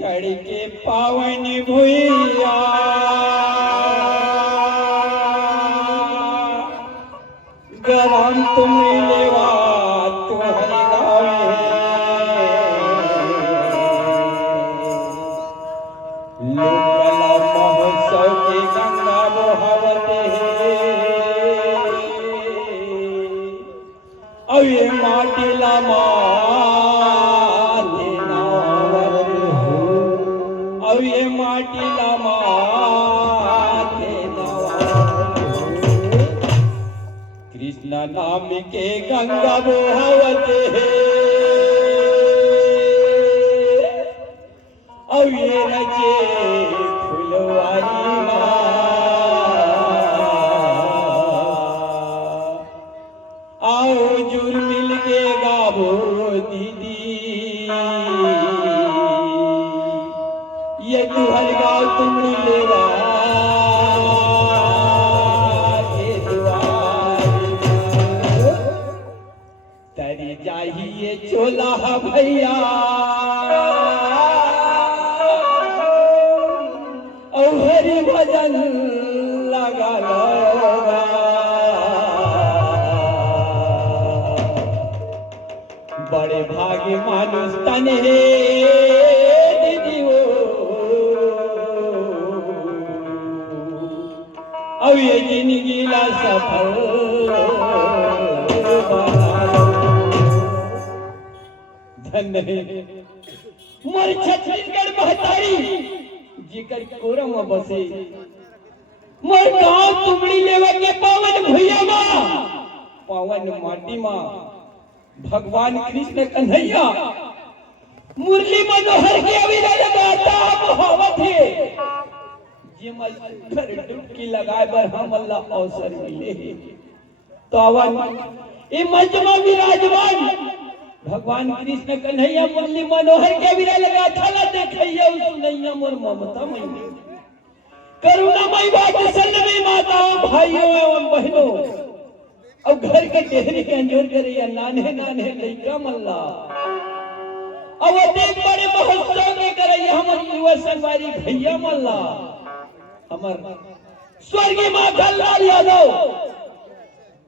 गढ़ के पावन भुइया गरम तुम लेवा तुम्हारी गावे लोकला महोत्सव के गंगा बहावते अवे माटीला अवे माटीला माथे कृष्ण नाम के गंगा बहावते अवे रचे फुलवारी आओ जुर मिल के गावो दीदी ये तुहर गाँव तुम लेवा ये द्वार चाहिए चोला भैया और हरि भजन लगा लोगा बड़े भाग्य मानुष तने दीदी वो अब ये जिंदगी ला सफल मोर छत्तीसगढ़ महतारी जिकर कोरम बसे मोर गांव तुमड़ी लेवा के पावन भैया मां पावन माटी मां भगवान कृष्ण कन्हैया मुरली मनोहर के अविरल गाता मोहब्बत है जे मल डुबकी लगाए बर हम अल्लाह अवसर मिले तो अवन ए मंच में विराजमान भगवान कृष्ण कन्हैया मुरली मनोहर के विरल गाथा ला देखैया सुनैया मोर ममता मई करुणामयी वात्सल्यमयी माताओं भाइयों एवं बहनों अब घर के डेहरी के अंजोर करे नाने नाने लइका मल्ला अब देख बड़े महोत्सव के करे हमर युवा संगवारी भैया मल्ला हमर स्वर्गीय माता लाल यादव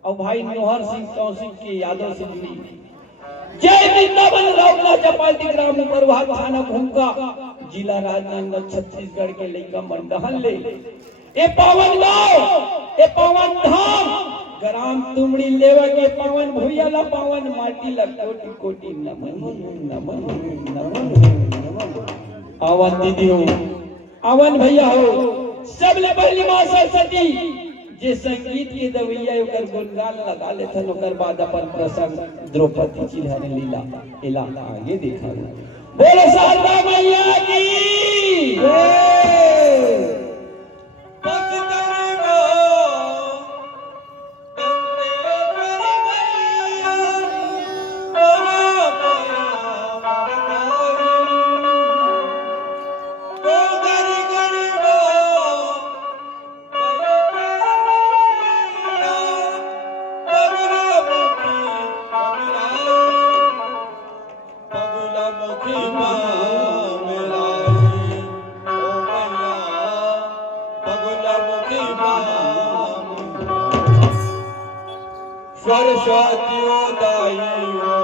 और भाई नोहर सिंह तौसिफ के यादव से जुड़ी जय वृंदावन राउला चपाटी ग्राम उपरवाह थाना भूमका जिला राजनांदगांव छत्तीसगढ़ के लइका मंडहल ले ए पावन गांव ए पावन धाम ग्राम तुमड़ी लेवा के पावन भूया ला पावन माटी ला कोटि कोटि नमन नमन नमन नमन आवन दीदी हो आवन भैया हो सबले पहली मां सरस्वती जे संगीत के दवैया ओकर गुणगान लगा लेथन ओकर बाद अपन प्रसंग द्रौपदी चिल्हन लीला इला आगे देखा बोलो शारदा मैया की जय सरस्वतियों दाइयों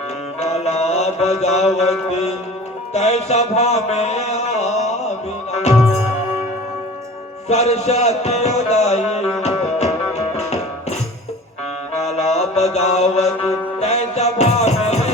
वीणा बजावती तय सभा में आविना सरस्वतियों दाइयों वीणा बजावती तय सभा में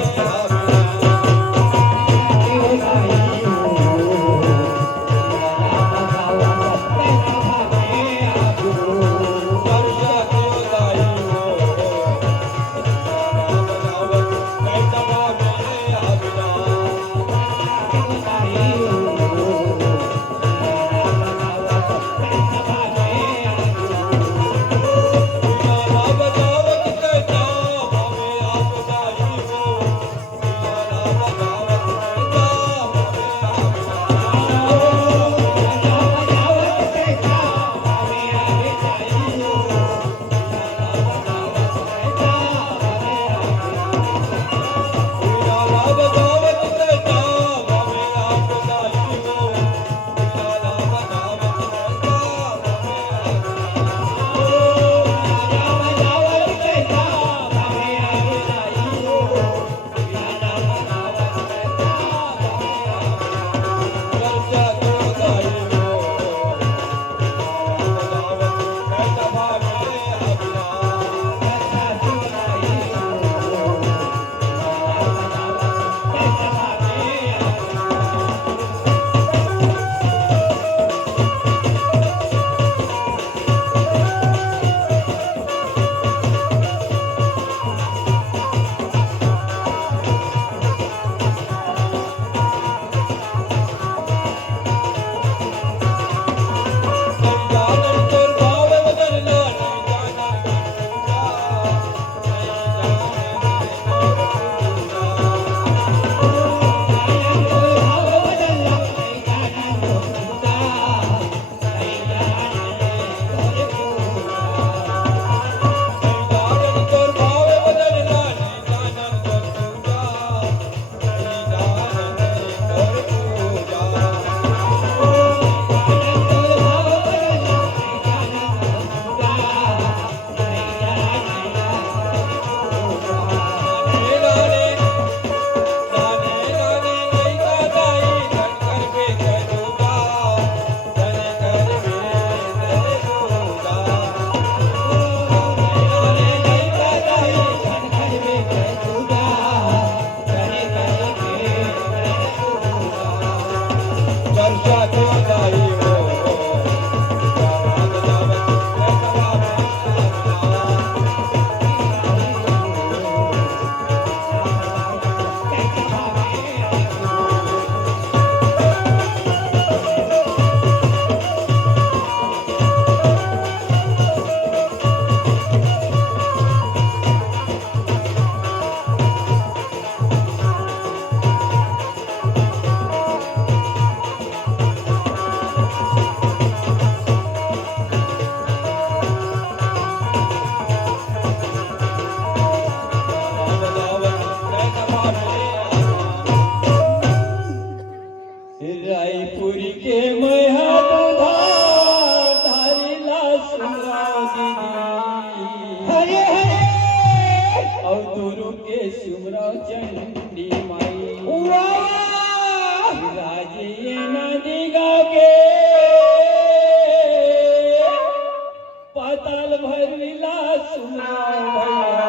साल भर लीला सुना भैया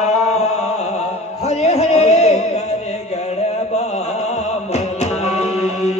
हरे हरे करे गड़बा मलाई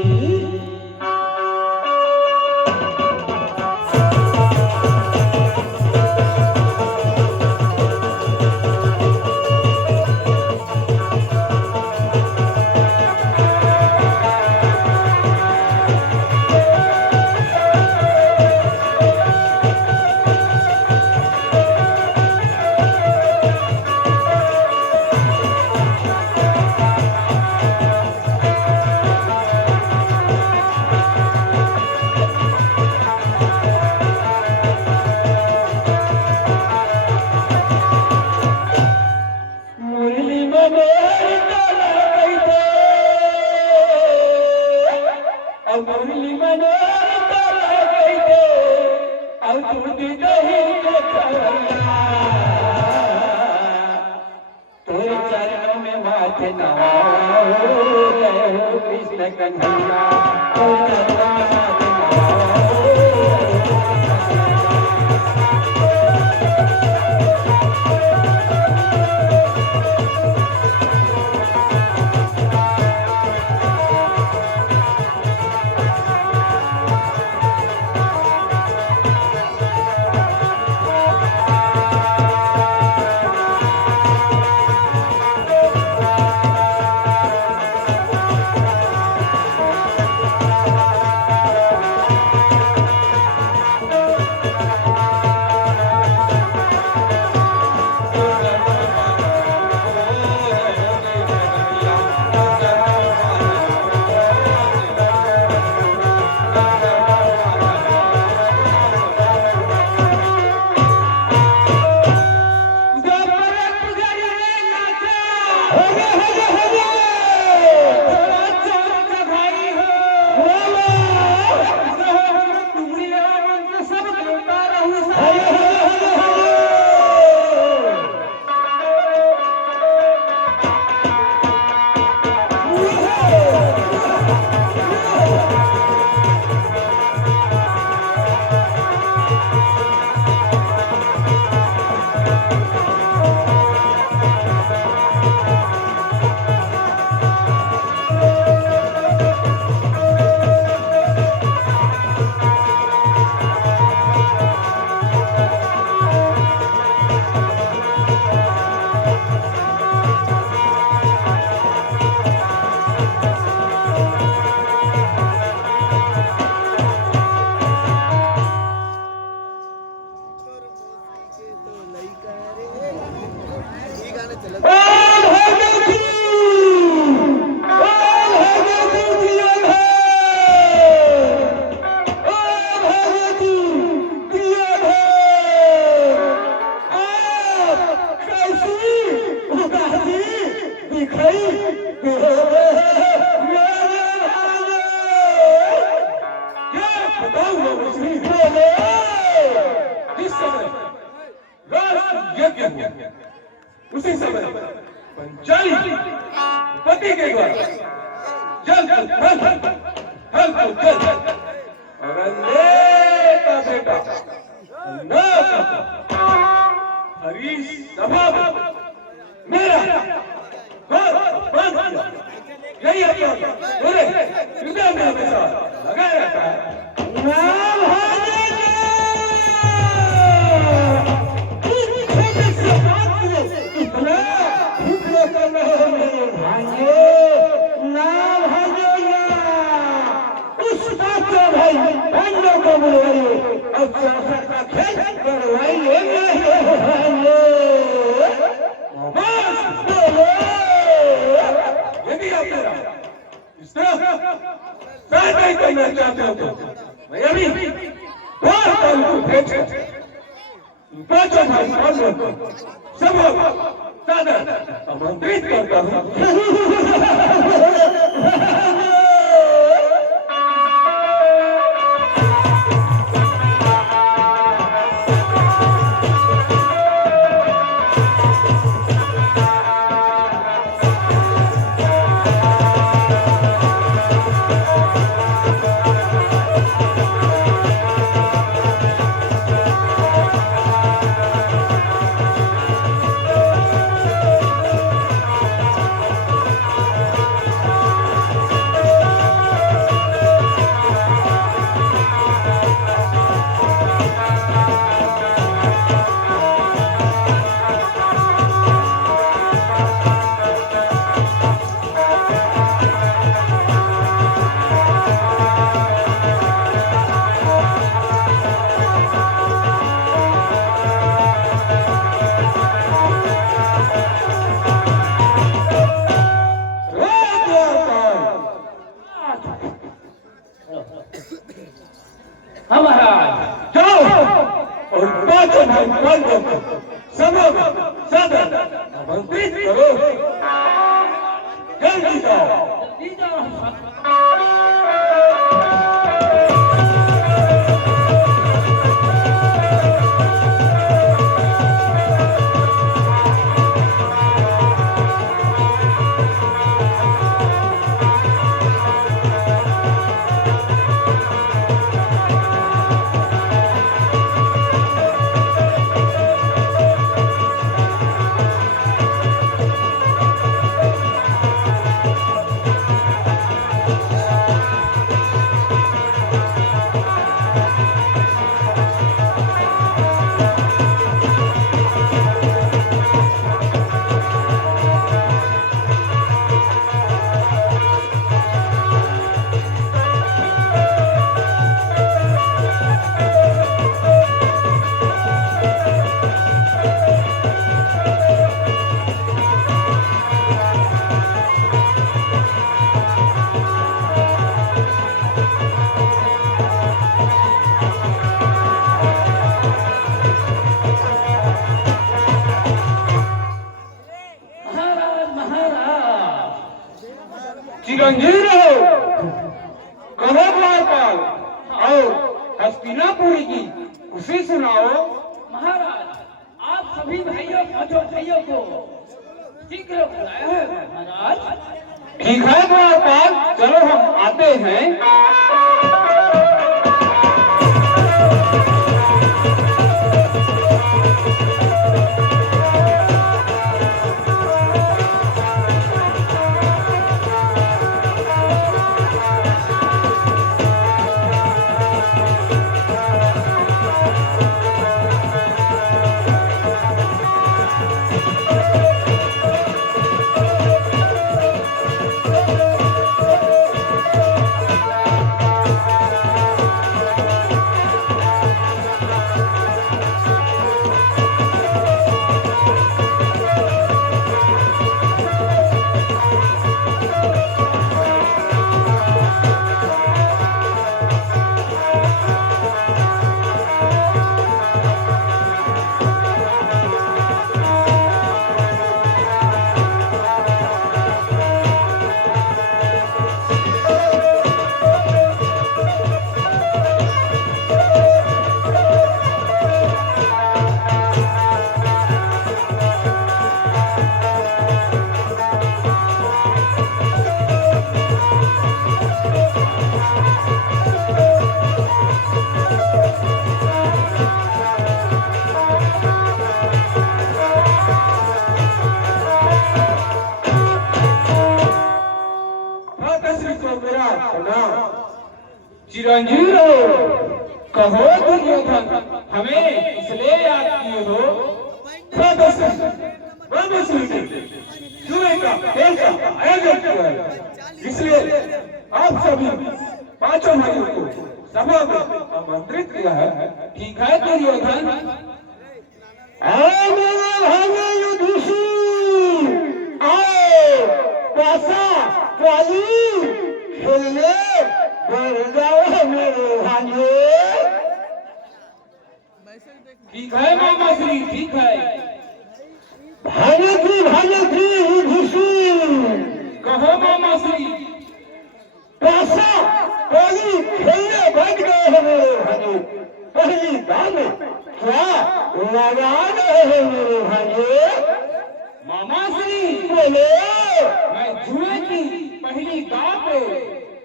मुरली मनोर तोरा गई दे और दूध दही के खवैया तोरे चरणों में माथे नवाओ जय हो कृष्ण कन्हैया तोरे चरणों में माथे नवाओ उसी समय पंचाली पति के द्वारा जल और अंधे का बेटा न हरी सभा मेरा यही पूरे युद्ध में हमेशा लगाए रहता है करना चाहते हो तो मैं अभी पांचों भाई सब आमंत्रित करता हूँ हाँ महाराज। जाओ और पांचों भाई बंधु को समझ सदन आमंत्रित करो। जल्दी जाओ। चिरंजीव रहो। कहो द्वारपाल और हस्तिनापुरी की उसे सुनाओ। महाराज, आप सभी भाइयों पांचों भाइयों को शीघ्र बुलाया है महाराज। ठीक है द्वारपाल, चलो हम आते हैं। चिरंजीव रहो। कहो दुर्योधन, हमें इसलिए याद किए हो। जुए का खेल का आयोजन किया है, इसलिए आप सभी पांचों भाइयों को सभा में आमंत्रित किया है। ठीक है दुर्योधन। आओ मेरे भाई युधिष्ठिर, आओ पासा काली खेलने बढ़ जाओ मेरे भाइयों। ठीक है मामा श्री, ठीक है। भाई युधिष्ठिर, कहो मामा श्री। पासा काली खेलने बढ़ गए हैं मेरे भाइयों। पहली दान क्या लगा रहे हैं मेरे भाइयों? मामा श्री, बोले मैं जुए की पहली दांव पे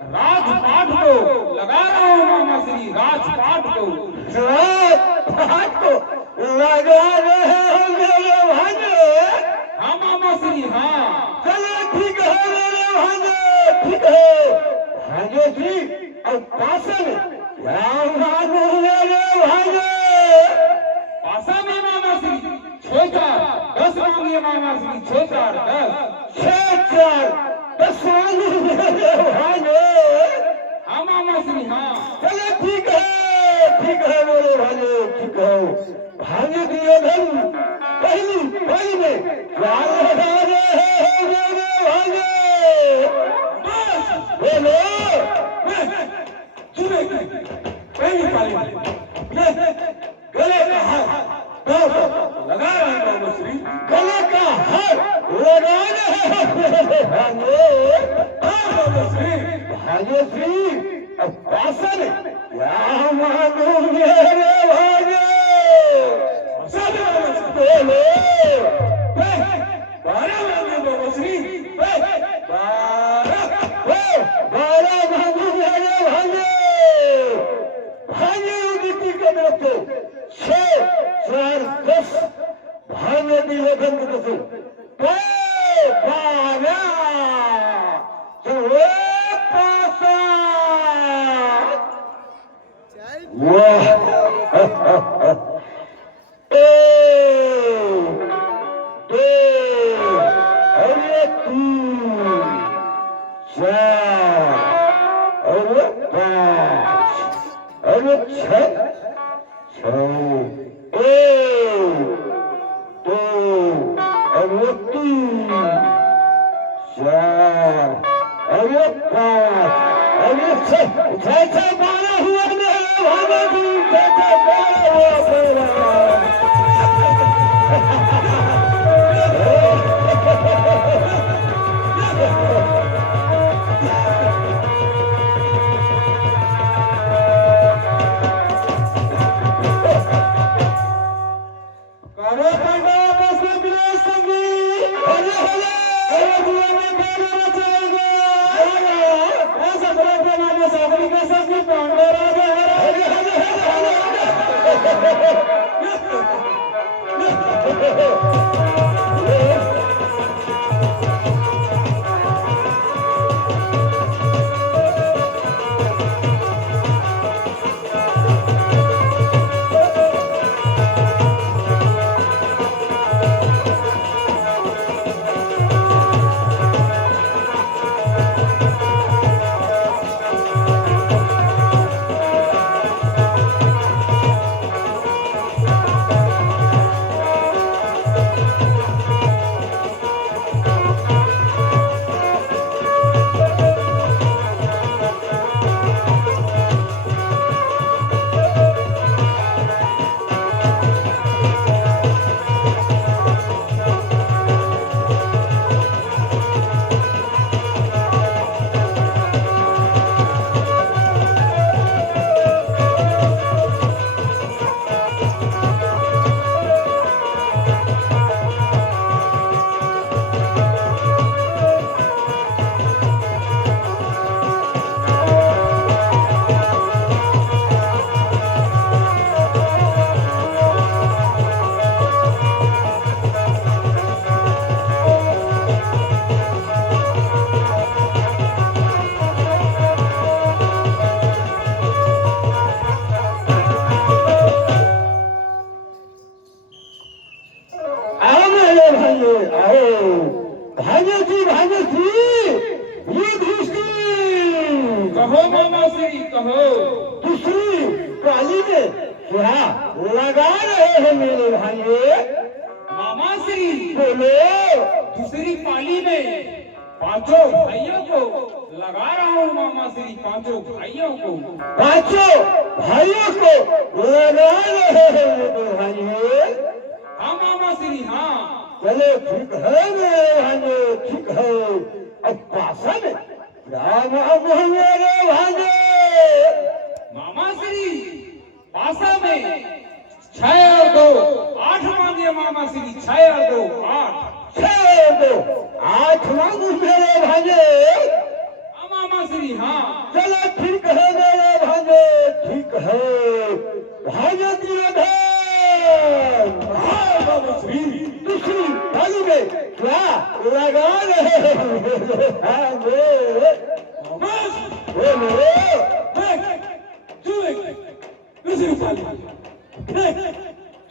राजपाट को लगा रहा हूँ मामा श्री, राजपाट को। राजपाट को लगा रहे हैं मेरे भाइयों? हाँ मामा श्री, हाँ। चलो ठीक है मेरे भाइयों, ठीक है। भाइयों जी और पासन राम मेरे भाइयों। मांगे मामा श्री 6 4 10 6 4 10 मांगे मेरे भांजे। हाँ मामा श्री हाँ। चलो ठीक है मेरे भांजे, ठीक है। भांजे दिए धन पहली में क्या लगा रहे हैं मेरे भांजे? बोलो सुने पहली पाली गले का हार लगा रहे हैं मामा श्री। गले का हार लगा रहे हैं मेरे भांजे। हाँ मामा श्री। भांजे श्री अब पैसा नहीं क्या मांगू मेरे भांजे? साधु मामा श्री। बोलो 12 मांगे मामा श्री। 12 मांगू मेरे भांजे। भांजे उदिति के तरफ से 6 4 10 भांजे की लगन के तरफ से 12 चलो पैसा। वाह और ये 3 4 और ये 5 और ये 6 1 2 और ये 3 4 और ये 5 और ये 6 12 हुआ मेरे भागा की 12 हुआ मेरा। करो पांडव बस में विलास संगी। हले करो दुआ में प्यार रचाएगा। ऐसा करो के मामा साबरी के संग पांडव राजा हरा। कहो मामा श्री कहो। दूसरी पाली में क्या लगा रहे हैं मेरे भाइयों? मामा श्री बोलो दूसरी पाली में पांचों भाइयों को लगा रहा हूँ मामा श्री। पांचों भाइयों को लगा रहे हैं मेरे भाइयों। हाँ मामा श्री हाँ। चलो ठीक है मेरे भाइयों, ठीक है। अब पासा में राम मेरे भाइयों। मामा श्री पासा में 6 और 2 8 मांगे मामा श्री। 6 और 2 8। 6 और 2 8 मांगू मेरे भाइयों। हाँ मामा श्री हाँ। चलो ठीक है मेरे भाइयों, ठीक है। भाइयों दिए धन। हाँ मामा श्री। दूसरी थाली में क्या लगा रहे हैं मेरे भाइयों? मामा बोलो दूसरी पाली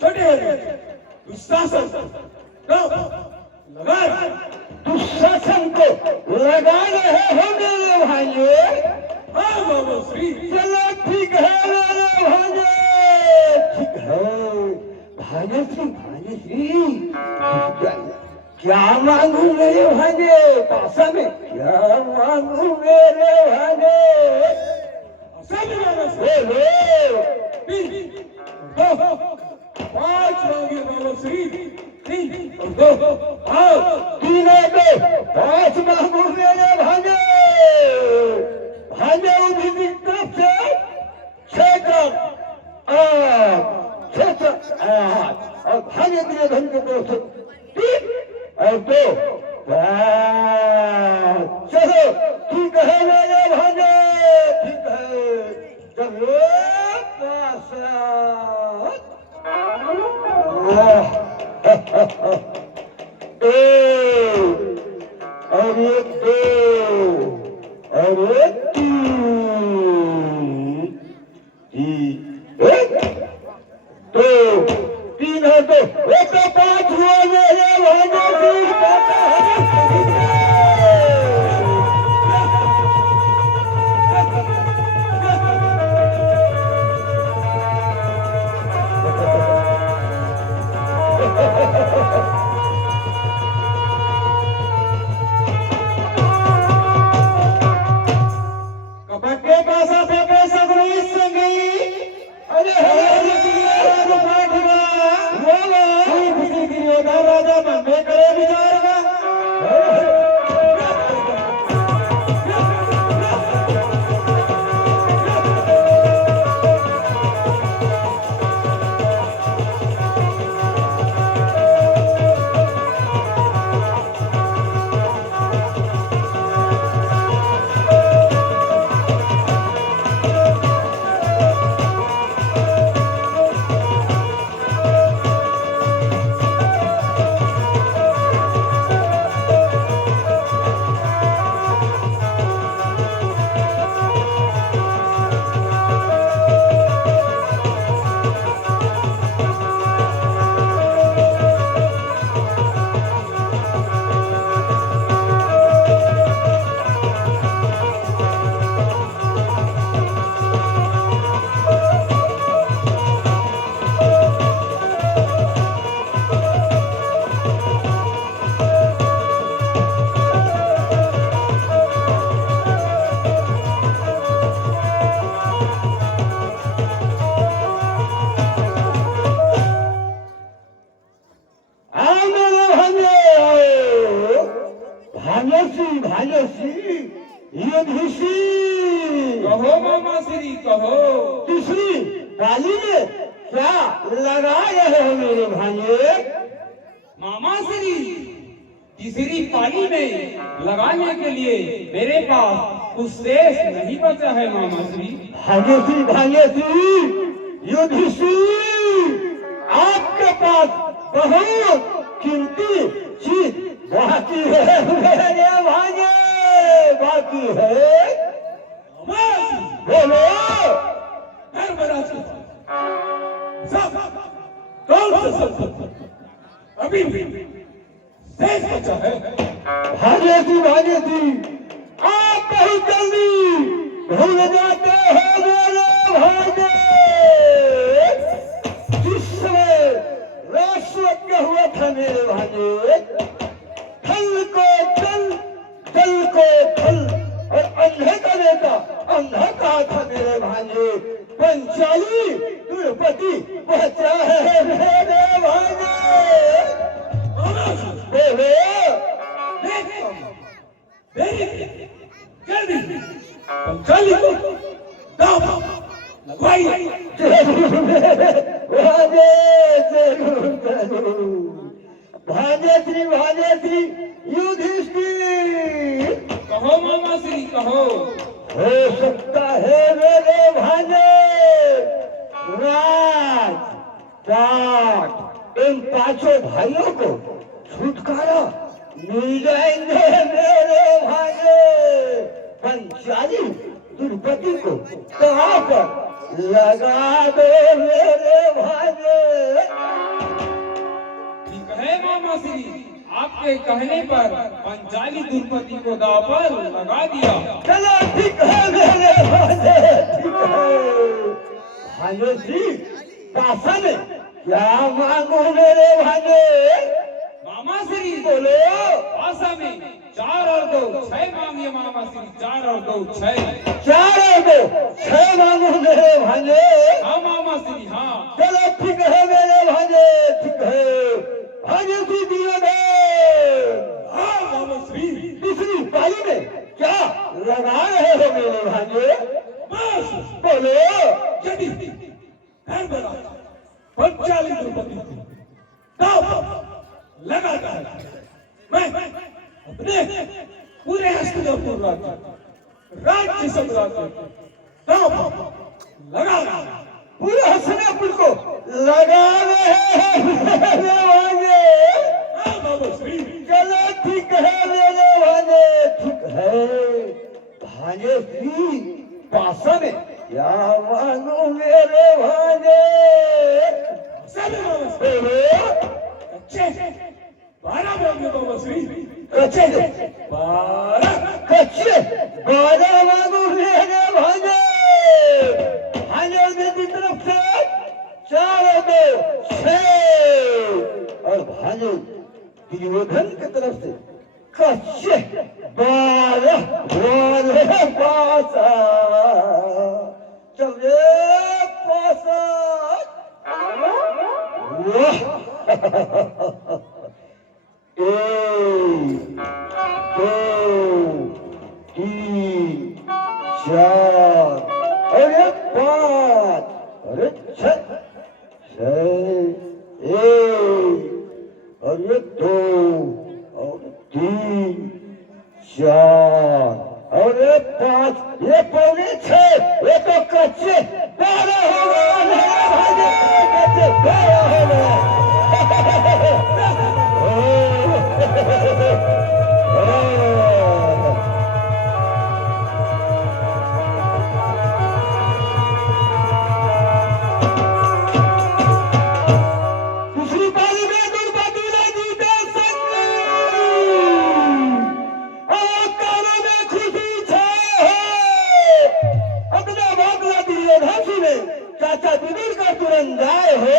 छोटे शासन लगा दुशासन को लगा रहे हो मेरे भाइयों। हाँ मामा श्री। चलो ठीक है मेरे भाइयों, ठीक है भाइयों श्री। क्या मांगू मेरे भाइयों, पासा में क्या मांगू मेरे भाइयों। सब मामा श्री। बोलो पांच मांगे मामा श्री। तीन और दो। आओ तीनों को पांच मांगू मेरे भाइयों। भाइयों उन्हीं तरफ से छह कप आठ और भाइयों के धन के तरफ से तीन और दो पांच। चलो ठीक है मेरे भाइयों, ठीक है। चलो पास और एक दो और एक तीन। एक दो तीन है तो एक तो पांच हुआ मेरे भाइयों। कपटे पासा पे सगरी संगी। अरे राजा बंदे करे विचारगा। कहो मामा श्री कहो। तीसरी पाली में क्या लगा रहे हो मेरे भाइयों। मामा श्री तीसरी पाली में लगाने के लिए मेरे पास कुछ शेष नहीं बचा है मामा श्री। भाग्यश्री युधिष्ठिर आपके पास बहुत कीमती चीज बाकी है मेरे भाइयों, बाकी है। बोलो धर्मराज सब कौन सा सब अभी भी शेष बचा है। भाग्यश्री आप बहुत जल्दी भूल जाते हो मेरे भाइयों। जिसमें राष्ट्र हुआ था मेरे भाइयों, फल को जल, जल को फल और अंधे का नेता अंधा कहा था मेरे भाइयों। पंचाली द्रौपदी बचा है मेरे भाइयों। बोलो जल्दी पंचाली को दाव लगवाइए। भाग्यश्री युधिष्ठिर कहो मामा श्री कहो। हो सकता है मेरे भाइयों राज पाठ इन पांचों भाइयों को छुटकारा मिल जाएंगे मेरे भाइयों। पंचाली द्रौपदी को कहाँ पर लगा दो मेरे भाइयों। ठीक है मामा श्री आपके कहने पर पंचाली द्रुपदी को दांव पर लगा दिया। चलो ठीक है मेरे भांजे, ठीक है। भांजे जी, पासा में क्या मांगो मेरे भांजे? मामा श्री बोलो। पासा में 4 और 2 6 मांगिए मामा श्री, 4 और 2 6। 4 और 2 6 मांगो मेरे भांजे। हाँ मामा श्री हाँ। चलो ठीक है मेरे भांजे, ठीक है। भांजे जी दियो दे। हाँ मामा श्री। दूसरी पाली में क्या लगा रहे हो मेरे भांजे? बस बोलो। यदि घर बना पंचाली द्रुपदी दांव पर लगाता है, मैं अपने पूरे हस्तिनापुर राज्य सम्राज्य दांव पर लगा रहा हूं। पूरे हस्तिनापुर को लगा रहे हैं मेरे भांजे। हाँ बाबा श्री। चलो ठीक है मेरे भांजे, ठीक है। भांजे जी, पासा में क्या मांगू मेरे भांजे? सभी बाबा श्री। बोलो। अच्छे 12 मांगे बाबा श्री। कच्चे 12, कच्चे 12 मांगू मेरे भांजे। भांजे मेरी तरफ से 4 और 2 6 और भांजे दुर्योधन की तरफ से कच्चे 12 पासा। चलिए पासा। वाह 1 2 3 4 अरे 5 अरे 6 1 अरे 2 और 3 4 अरे 5 ये पौने 6 ये तो कच्चे 12 हो गए मेरे भाई, कच्चे 12 हो गए। दूसरी पाली में द्रुपदी ने जीते कानों में खुशी छाए हो। अपना भागला दुर्योधन ने चाचा विदुर का तुरंत जाए हो।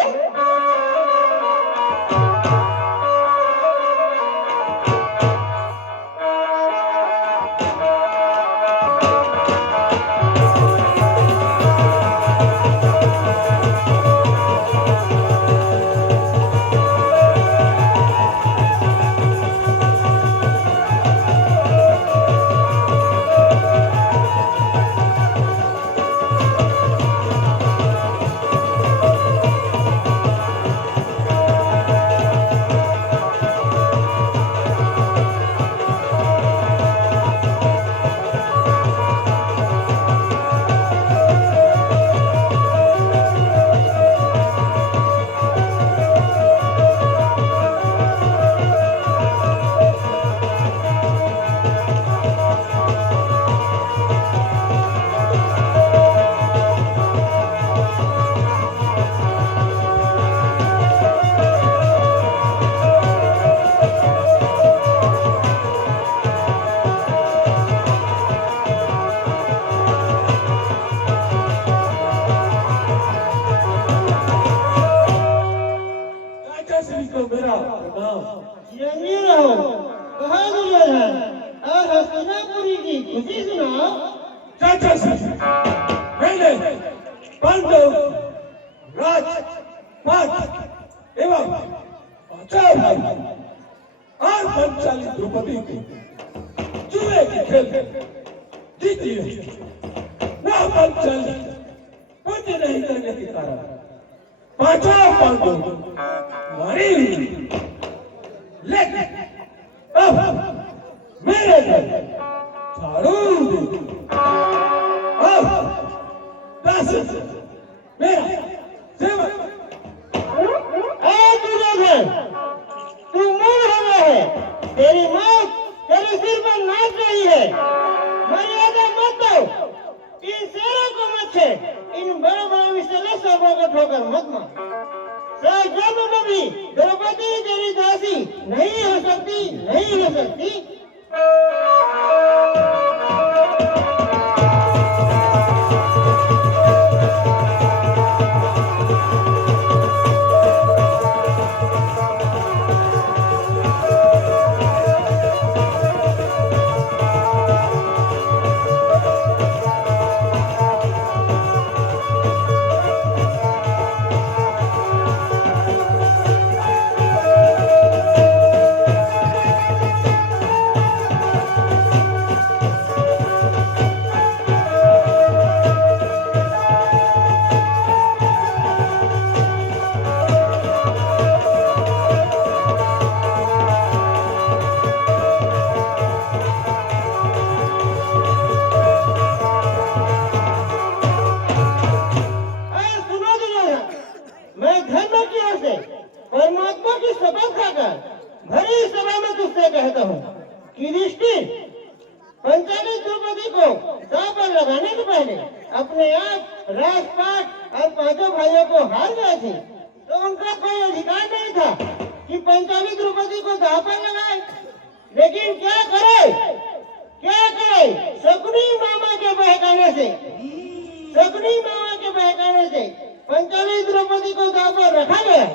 चिरंजीव रहो। कहाँ दुर्योधन? और हस्तिनापुरी की खुशी सुनाओ। चाचा श्री मैंने पांडव राजपाट एवं पांचाल भाई और पंचाली द्रुपदी को जुए की खेल जीती है। वह पंचाली पुण्य नहीं करने के कारण पांचों पांडव मारी हुई, लेकिन अब मेरे घर झाड़ू मेरा सेवक दुर्योधन, तू मूड हो गया है। तेरी मौत तेरे सिर पर नाच रही है। मर्यादा मत दो। इन शेरों को मत छेड़। इन बड़े बड़े विषय सबों को ठोकर मत मार। जन्म में भी द्रौपदी तेरी दासी नहीं हो सकती, नहीं हो सकती। परमात्मा की शपथ खाकर भरी सभा में तुझसे कहता हूँ कि युधिष्ठिर, पंचाली द्रौपदी को दांव पर लगाने के पहले अपने आप राजपाट और पांचों भाइयों को हार गए थे, तो उनका कोई अधिकार नहीं था कि पंचाली द्रौपदी को दांव पर लगाए। लेकिन क्या करे, क्या करे, शकुनी मामा के बहकाने से, शकुनी मामा के बहकाने से पंचाली द्रौपदी को दांव पर रखा गया।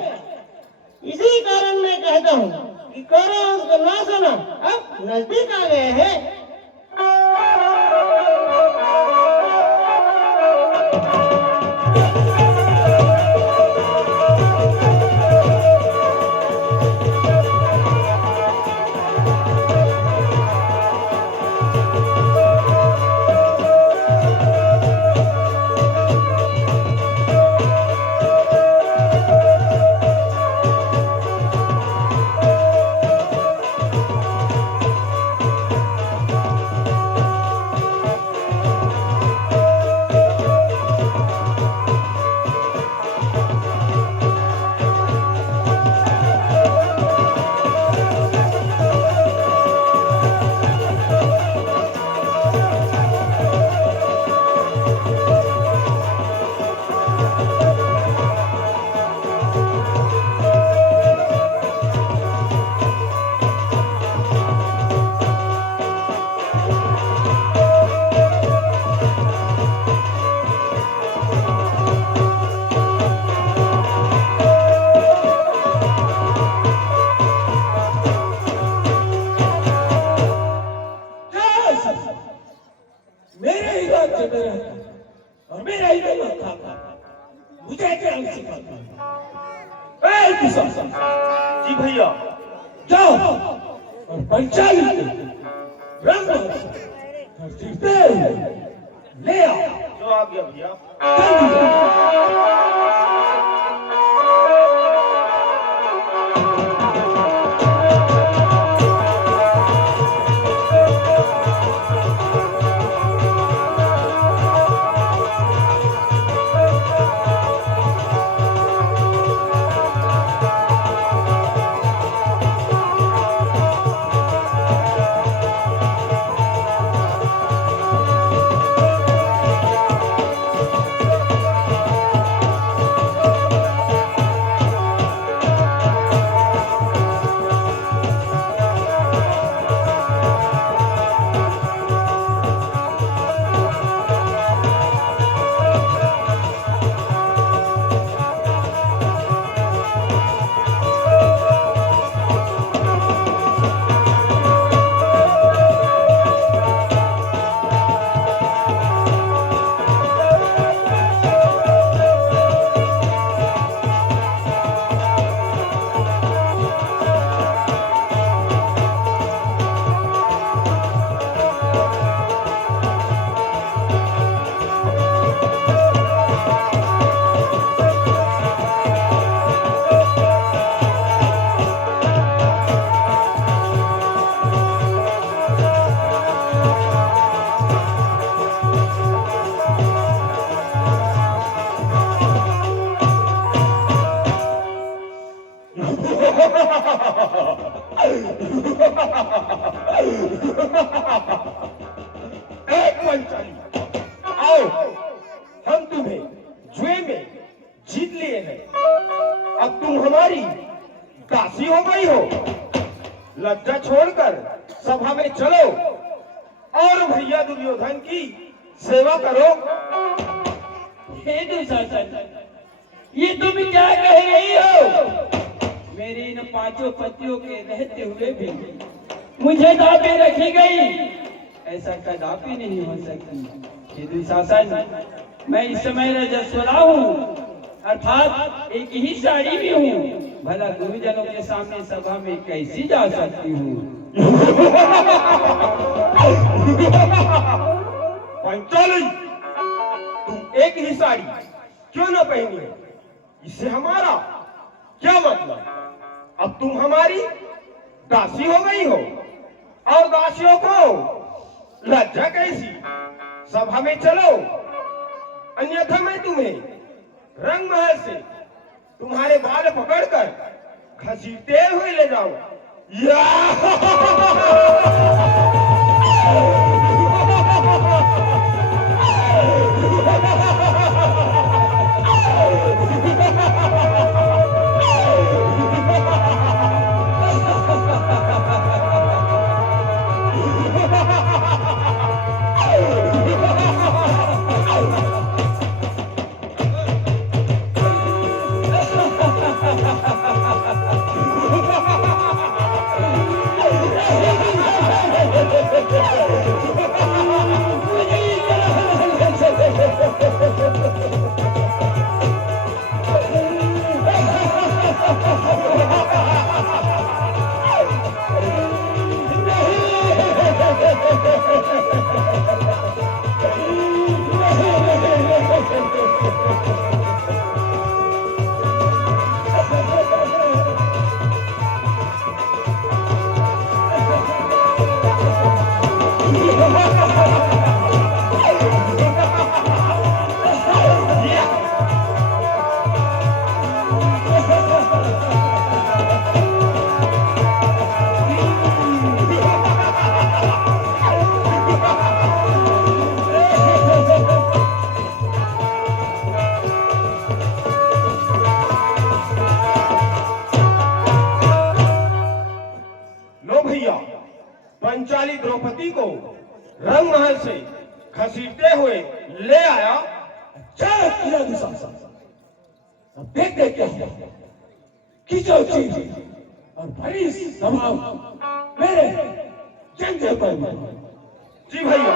इसी कारण मैं कहता हूँ कि कौरव उसको ना सुना, अब नजदीक आ गए हैं। मेरे ही राज्य में रहता और मेरा ही लोग खाता, मुझे क्या सिखाता? जी भैया, जाओ और पंचाली रंग जीते ले आओ। जो आ गया भैया। हम तुम्हें जुए में जीत लिए हैं। अब हमारी दासी हो गई हो। लज्जा छोड़कर सभा में चलो और भैया दुर्योधन की सेवा करो। हे दुशासन, ये तुम क्या कह रही हो? मेरी इन पांचों पतियों के रहते हुए भी मुझे दाबे रखी गई, ऐसा कदापि नहीं हो सकती। हे दुशासन, मैं इस समय रजस्वला हूँ, अर्थात एक ही साड़ी में हूँ। भला गुरुजनों के सामने सभा में कैसी जा सकती हूँ? पंचाली, तुम एक ही साड़ी क्यों न पहनी है? इससे हमारा क्या मतलब? अब तुम हमारी दासी हो गई हो और दासियों को लज्जा कैसी? सभा में चलो, अन्यथा मैं तुम्हें रंग महल से तुम्हारे बाल पकड़कर घसीटते हुए ले जाऊंगा। पंचाली द्रौपदी को रंग महल से घसीटते हुए ले आया। क्या किया दुशासन? अब देखते क्या खींचो चीज और भरी सभा मेरे जंगे पर। जी भैया।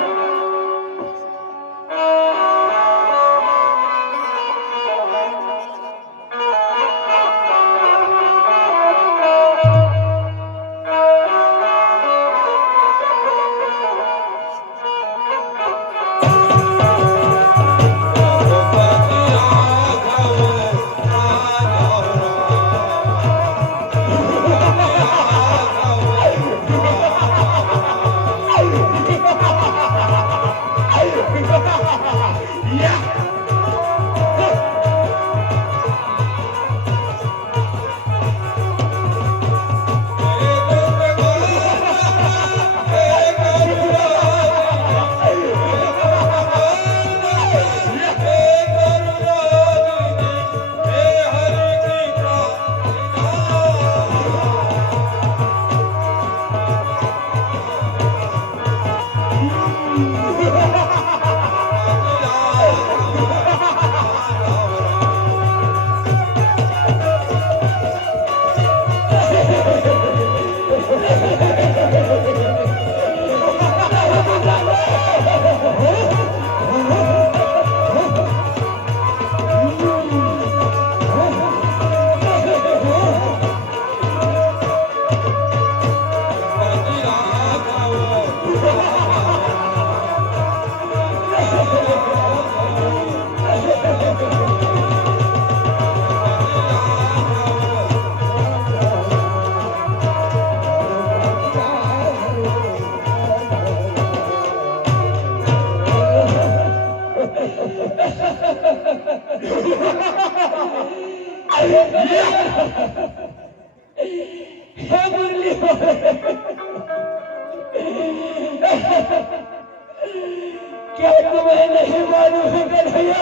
क्या तुम्हें नहीं मालूम है कन्हैया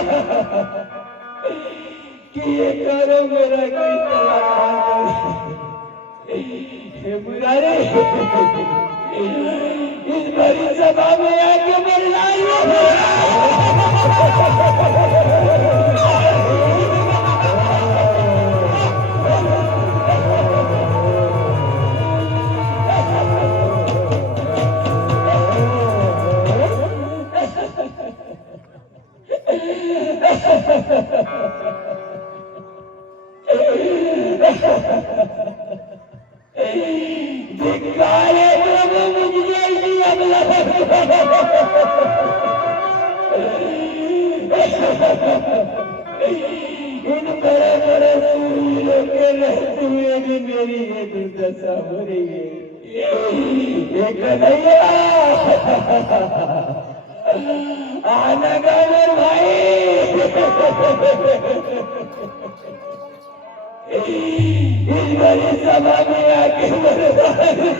कि ये करो मेरा कोई तलाक हे मुरारे इस बड़ी सभा में आके मरना धिक्कार है प्रभु मुझ जैसी अबला इन बड़े बड़े सूर्यों के रहते हुए भी मेरी ये दुर्दशा हो रही है। ये कन्हैया आना गावर भाई इस बड़ी सभा में आके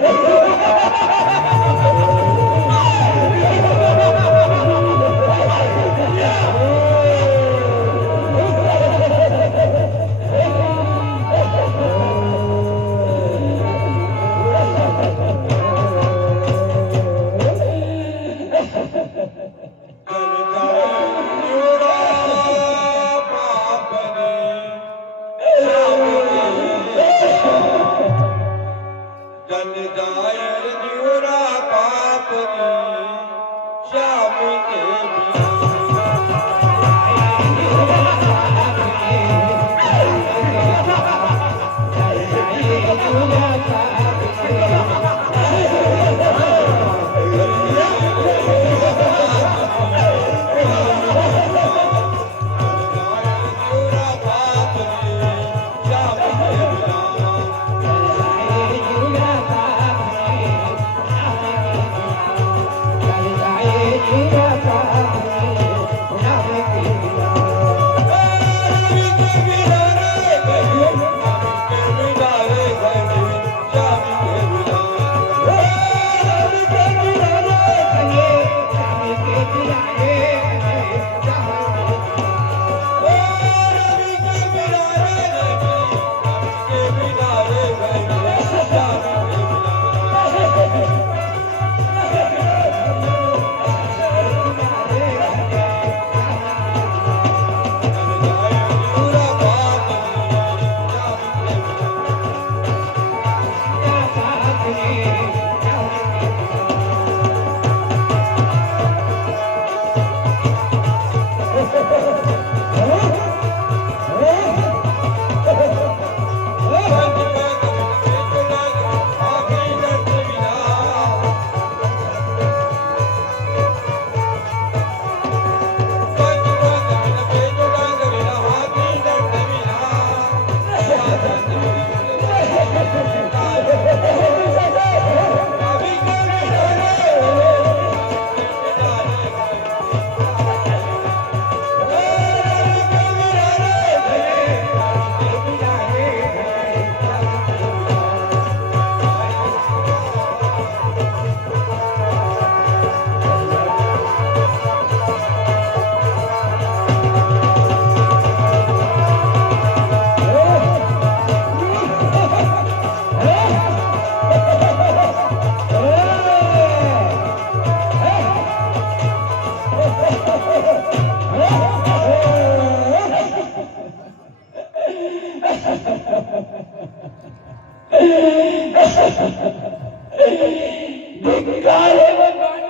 धिक्कार है भगवान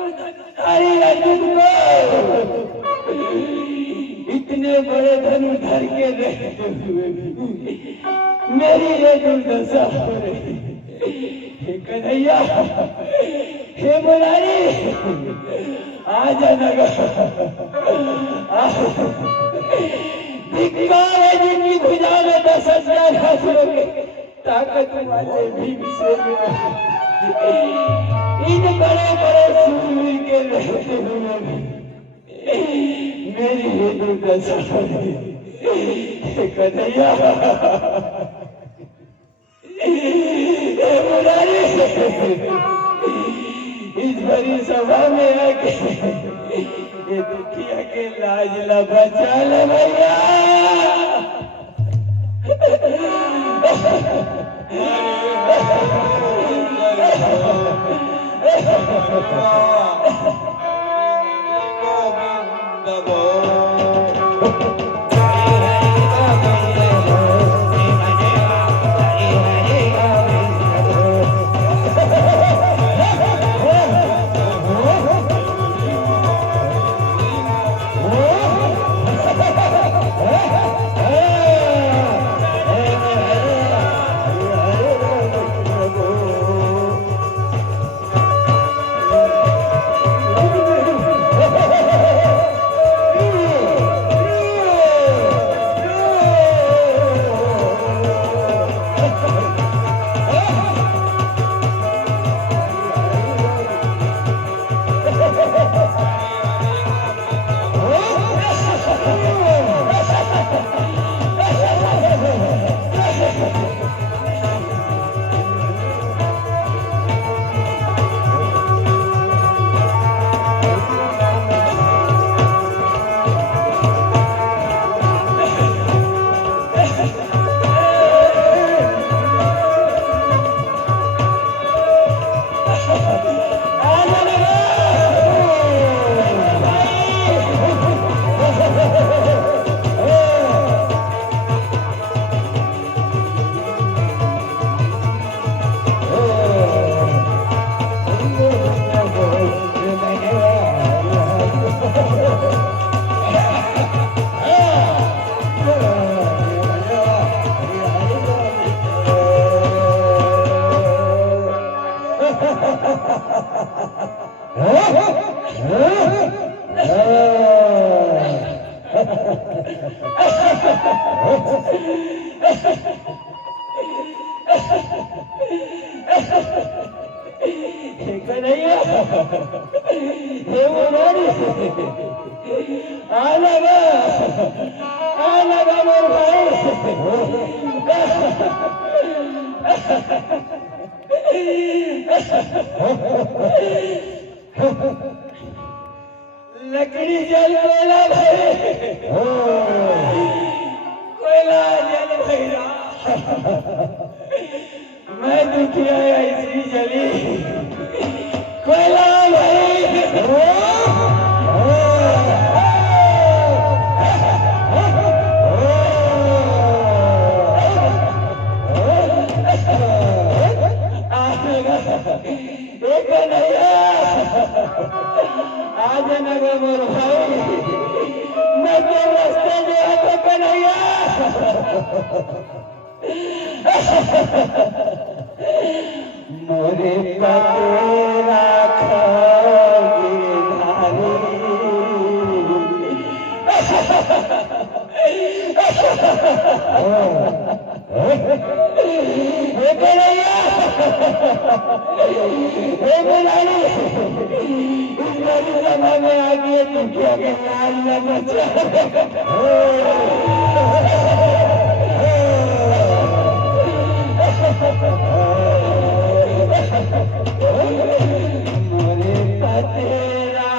अरे अर्जुन को इतने बड़े धनुर्धर के रहते हुए भी मेरी ये दुर्दशा हो रही हे कन्हैया हे मुरारी आजा नगर धिक्कार है जिनकी भुजा में 10,000 हाथियों के ताकत वाले भीमसेन इन बड़े बड़े सूरवीर के रहते हुए मेरी ये दुर्दशा हो रही कन्हैया हे मुरारी इस बड़ी सभा में आके ये दुखिया के लाज ला बचा ले भैया कन्हैया हे मोरारी आला बा मोर लकड़ी जल कोयला भाई कोयला जल भैरा मैं दुखिया ऐसी जली कोयला आज नगर मोर भाई मैं तो रास्ते में तो कन्हैया मोरे पतेरा सभा में आ गए दुखिया के लाल न बचा मोरे पतेरा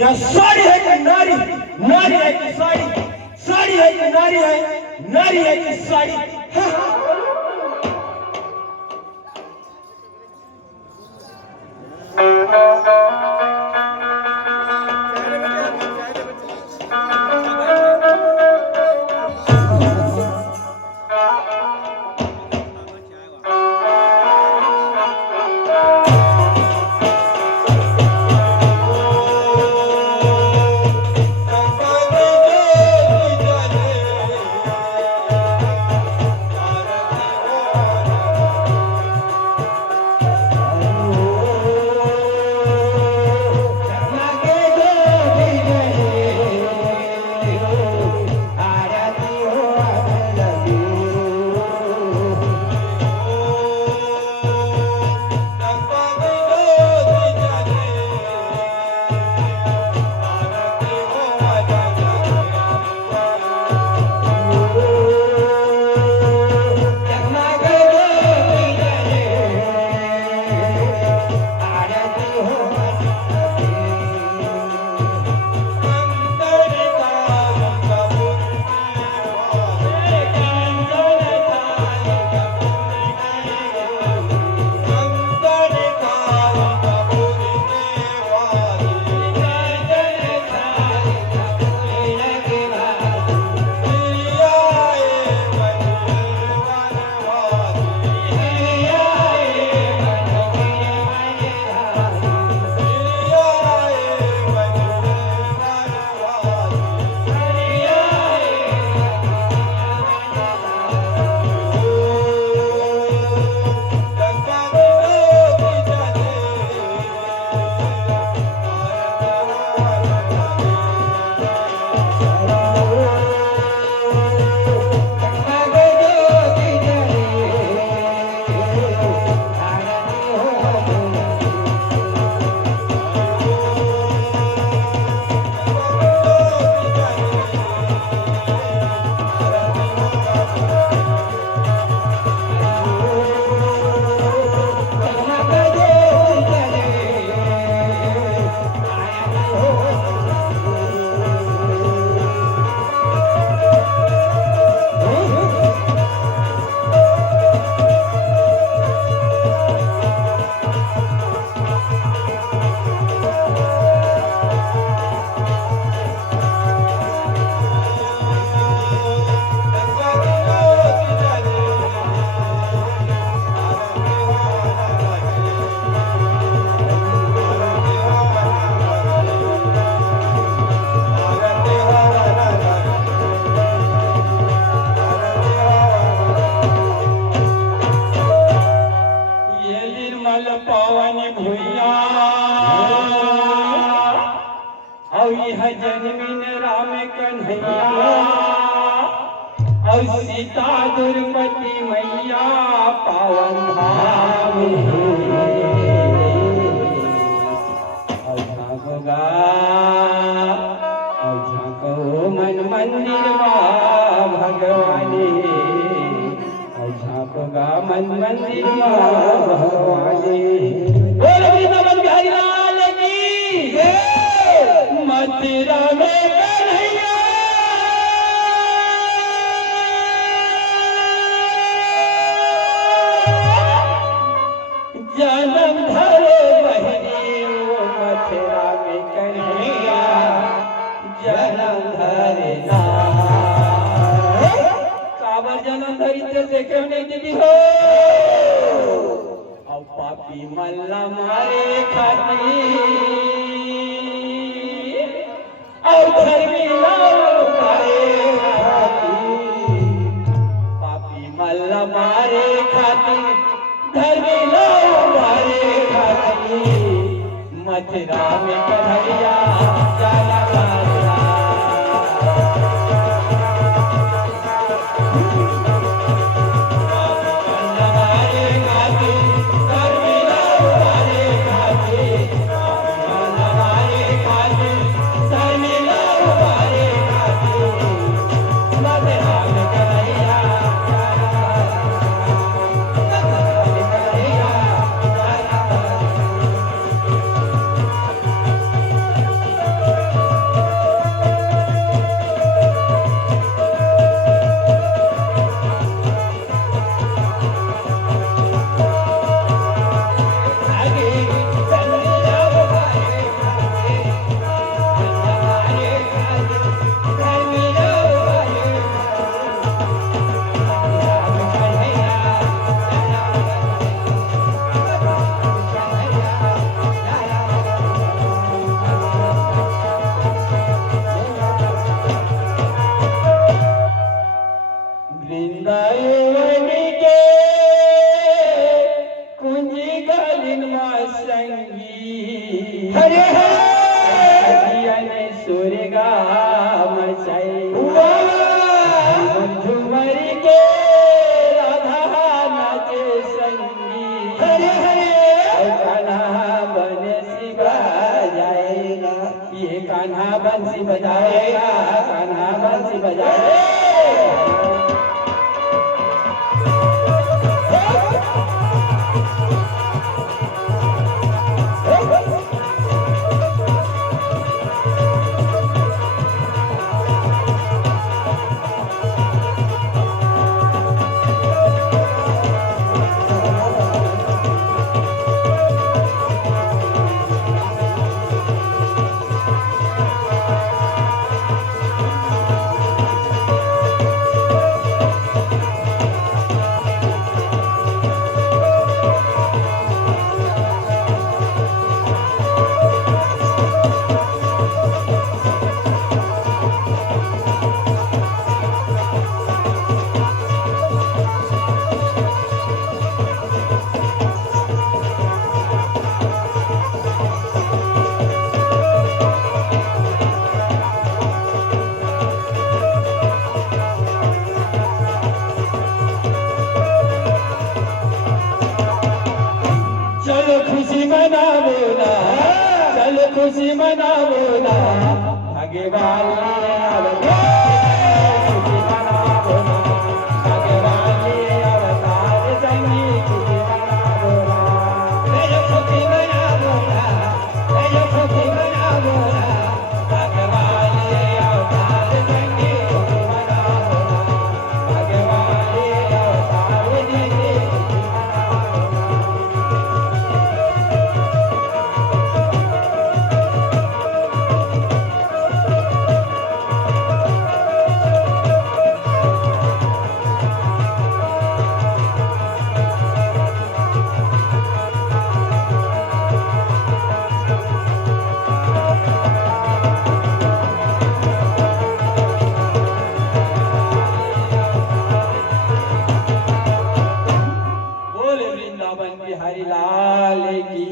या साड़ी है कि नारी, नारी है कि साड़ी, साड़ी है कि नारी है, नारी है कि साड़ी। जन्मिन राम कन्हैया और सीता दुर्मति मैया पावन धाम और झांकोगा और झांको मन मंदिर भगवानी और झांकोगा मन मन मंदिर भगवानी। बोल वृंदावन बिहारी लाल की जय। मथुरा में कन्हैया जन्म धरे बहनी, वो मथुरा में कन्हैया जन्म धरे ना। काबर जन्म धरी ते देखे नहीं दीदी हो। अब पापी मल्ला मारे खाती और धर्मी लाल मारे खाती। पापी मल्ला मारे खाती धर्मी लाल मारे खाती। मथुरा में कन्हैया जन्म धरा। वृंदावन के कुंजी गलिन संगी। हरे हरे सुरगा मचाई। झुमर के राधा नाचे संगी। हरे हरे कान्हा बंसी बजाएगा। ये कान्हा बंसी बजाएगा, कान्हा बंसी बजाएगा। खुशी मनावो ना, चलो खुशी मनावो ना, आगे वाले खुशी मनावो ना, आगे वाले अवतार संगी खुशी मनावो ना, चलो खुशी मनावो ना, चलो खुशी मनावो ना, आगे वाले अवतार संगी खुशी मनावो ना, आगे वाले अवतार संगी बिहारी लाल की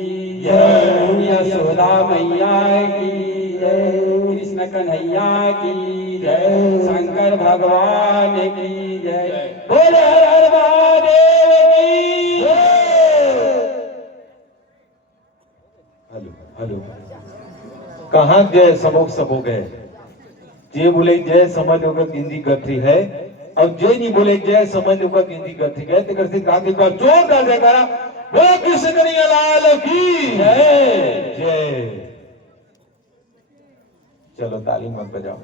जय, यशोदा मैया की जय, कृष्ण कन्हैया की जय, शंकर भगवान की जय, बोले हर हर महादेव की जय। हेलो हेलो कहाँ गए सबों गए जे बोले जय समझ होकर हिंदी गठरी है अब जय नहीं बोले जय समझ होगा गिनती करते गए तो करते एक बार जोरदार जयकारा बोलो कृष्ण कन्हैया लाल की जय जय। चलो ताली मत बजाओ।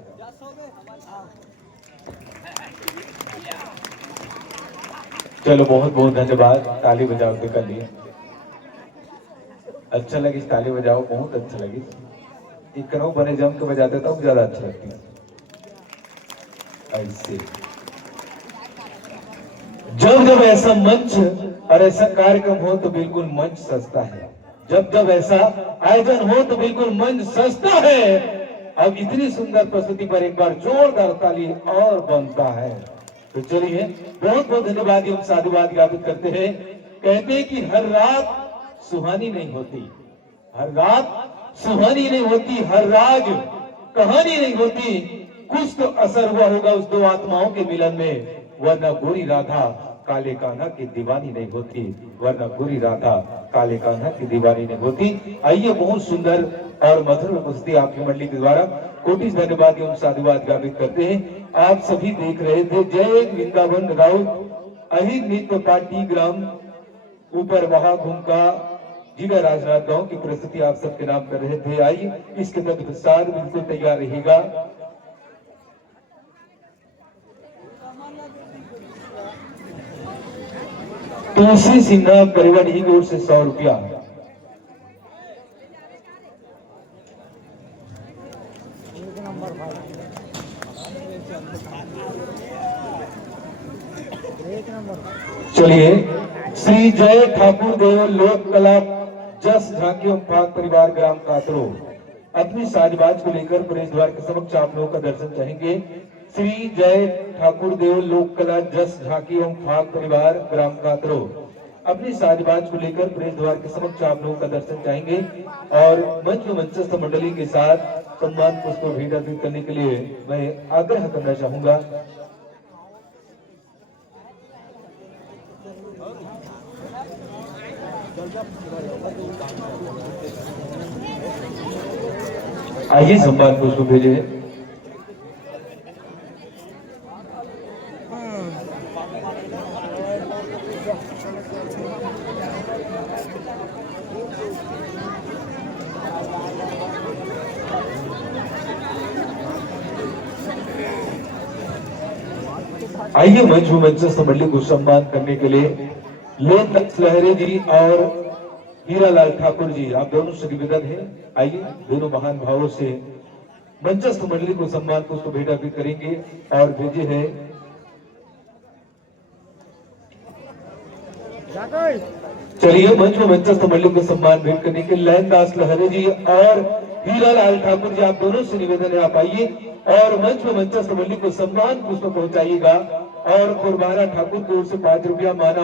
चलो बहुत बहुत धन्यवाद। ताली बजाओ तो कर लिए अच्छा लगी। ताली बजाओ बहुत अच्छा लगी। एक करो बने जम के बजाते तब ज्यादा अच्छा लगती है। ऐसे जब जब ऐसा मंच और ऐसा कार्यक्रम हो तो बिल्कुल मंच सस्ता है। जब जब ऐसा आयोजन हो तो बिल्कुल मंच सस्ता है। अब इतनी सुंदर प्रस्तुति पर एक बार जोरदार ताली और बनता है। तो चलिए बहुत बहुत धन्यवाद। हम साधुवाद ज्ञापित करते हैं। कहते हैं कि हर रात सुहानी नहीं होती, हर रात सुहानी नहीं होती, हर राज कहानी नहीं होती। कुछ तो असर हुआ होगा उस दो आत्माओं के मिलन में, वरना गोरी राधा काले कान्हा की दीवानी नहीं होती, वरना गोरी राधा काले कान्हा की दीवानी नहीं होती। आइए बहुत सुंदर और मधुर उपस्थिति आपकी मंडली के द्वारा कोटि धन्यवाद एवं साधुवाद ज्ञापित करते हैं। आप सभी देख रहे थे जय वृंदावन राउत अहिर नृत्य पार्टी ग्राम ऊपर वहां घूमका जिला राजनाथ गांव की प्रस्तुति आप सबके नाम कर रहे थे। आइए इसके तदनुसार बिल्कुल तैयार रहेगा। तुलसी सिन्हा परिवार की ओर से 100 रुपया। चलिए श्री जय ठाकुर देव लोक कला जस झांकी फाग परिवार ग्राम कातरो अपनी साजबाज को लेकर प्रवेश द्वार के समक्ष आप लोगों का दर्शन चाहेंगे। श्री जय ठाकुर देव लोक कला जस झांकी एवं फाग परिवार ग्राम कातरो अपनी साजबाज को लेकर प्रवेश द्वार के समक्ष आप लोगों का दर्शन चाहेंगे और मंच में मंचस्थ मंडली के साथ सम्मान पुष्प भेंट अर्पित करने के लिए मैं आग्रह करना चाहूंगा। आइए सम्मान पुष्प भेजे। आइए मंच में मंचस्थ मंडली को सम्मान करने के लिए लोकनाथ लहरे जी और हीरालाल ठाकुर जी आप दोनों से निवेदन है। आइए दोनों महान भावों से मंचस्थ मंडली को सम्मान पुष्प भेंट अर्पित करेंगे और भेजे है चलिए मंच में मंचस्थ मंडली को सम्मान भेंट करने के लैनदास लहरे जी और हीरालाल ठाकुर जी आप दोनों से निवेदन है आप आइए और मंच में मंचस्थ मंडली को सम्मान पुष्प पहुंचाइएगा और कुरबारा ठाकुर की ओर से 5 रुपया माना